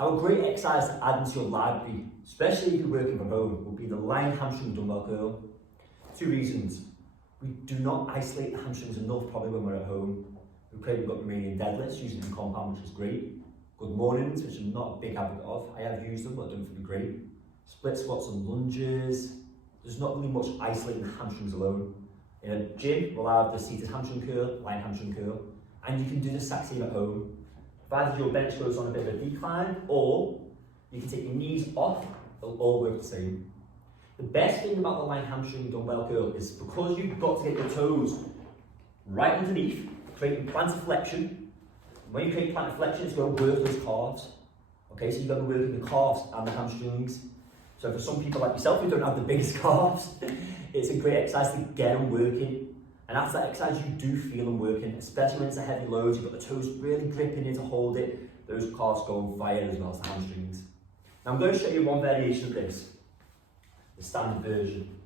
Now, a great exercise to add into your library, especially if you're working from home, would be the Lying Hamstring Dumbbell Curl. 2 reasons. We do not isolate the hamstrings enough probably when we're at home. We've got Romanian deadlifts, using in compound, which is great. Good mornings, which I'm not a big advocate of. I have used them, but I don't think they're great. Split squats and lunges. There's not really much isolating the hamstrings alone. In a gym, we'll have the seated hamstring curl, lying hamstring curl, and you can do the exact same at home. Provided your bench goes on a bit of a decline, or you can take your knees off, it'll all work the same. The best thing about the lying hamstring dumbbell curl is because you've got to get your toes right underneath, creating plantar flexion. When you create plantar flexion, it's going to work those calves. Okay, so you've got to be working the calves and the hamstrings. So for some people like yourself who don't have the biggest calves, it's a great exercise to get them working. And after that exercise, you do feel them working, especially when it's a heavy load, you've got the toes really gripping in to hold it. Those calves go on fire as well as the hamstrings. Now I'm going to show you one variation of this, the standard version.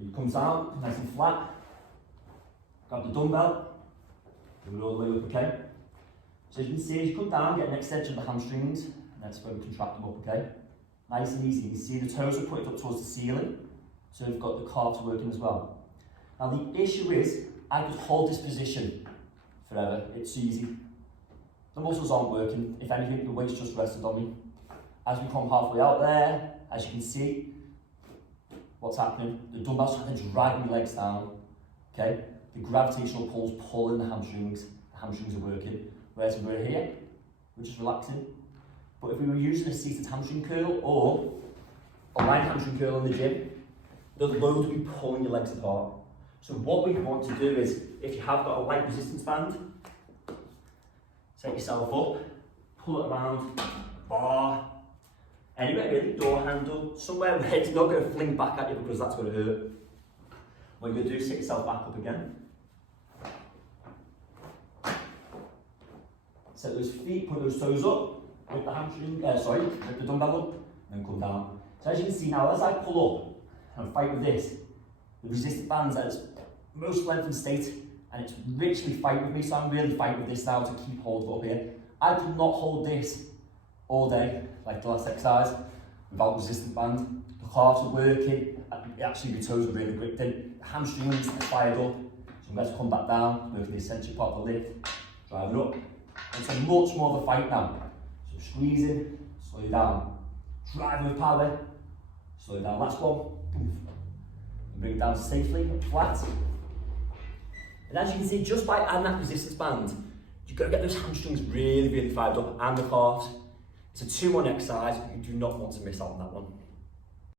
You come down, nice and flat, grab the dumbbell, bring it all the way up, okay? So as you can see, as you come down, get an extension of the hamstrings, and that's where we contract them up, okay? Nice and easy. You can see the toes are put up towards the ceiling, so we've got the calves working as well. Now the issue is, I could hold this position forever, it's easy. The muscles aren't working, if anything, the weight's just rested on me. As we come halfway out there, as you can see, what's happening? The dumbbell's trying to drag my legs down, okay? The gravitational pull's pulling the hamstrings are working. Whereas if we're here, we're just relaxing. But if we were using a seated hamstring curl or a lying hamstring curl in the gym, the load would be pulling your legs apart. So what we want to do is, if you have got a light resistance band, set yourself up, pull it around, bar, anywhere really, door handle, somewhere where it's not going to fling back at you because that's going to hurt. What you're going to do is sit yourself back up again. Set those feet, put those toes up, with the hamstring, with the dumbbell up, and then come down. So as you can see now, as I pull up and fight with this, the resistance band's at its most lengthened state, and it's literally fighting with me, so I'm really fighting with this now to keep hold of it up here. I could not hold this all day, like the last exercise, without resistance band. The calves are working, actually my toes are really gripped in, the hamstrings are fired up, so I'm going to come back down, working the essential part of the lift, drive it up. It's a much more of a fight now. So squeezing, slow you down, driving with power, slow you down, last one, poof. Bring it down safely, flat. And as you can see, just by adding that resistance band, you've got to get those hamstrings really, really fired up and the calves. It's a 2-1 exercise, you do not want to miss out on that one.